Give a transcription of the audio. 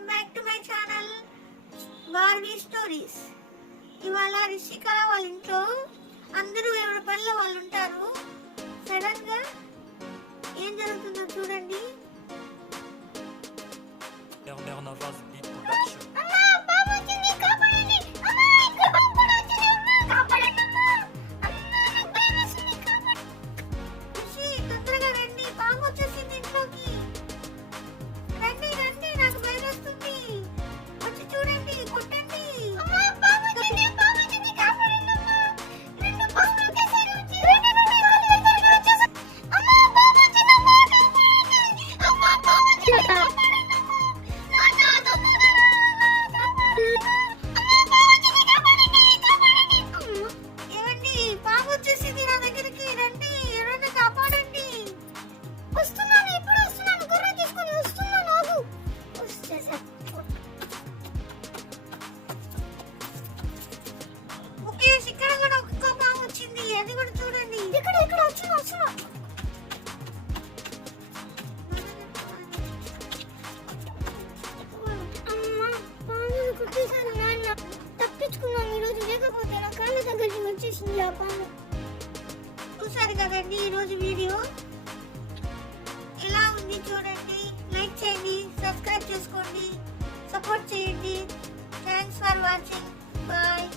Welcome back to my channel Barbie stories. ఇవాళ రిషిక వాళ్ళ ఇంట్లో అందరూ ఎవరి పనిలో వాళ్ళు ఉంటారు. సడన్ గా ఏం జరుగుతుందో చూడండి. తప్పించుకున్నాం ఈరోజు, లేకపోతే నా కాళ్ళ దగ్గరికి వచ్చేసింది ఆ పాము. చూసారు కదండి ఈరోజు వీడియో ఎలా ఉంది చూడండి. లైక్ చేయండి, సబ్స్క్రైబ్ చేసుకోండి, సపోర్ట్ చేయండి. Thanks for watching. బాయ్.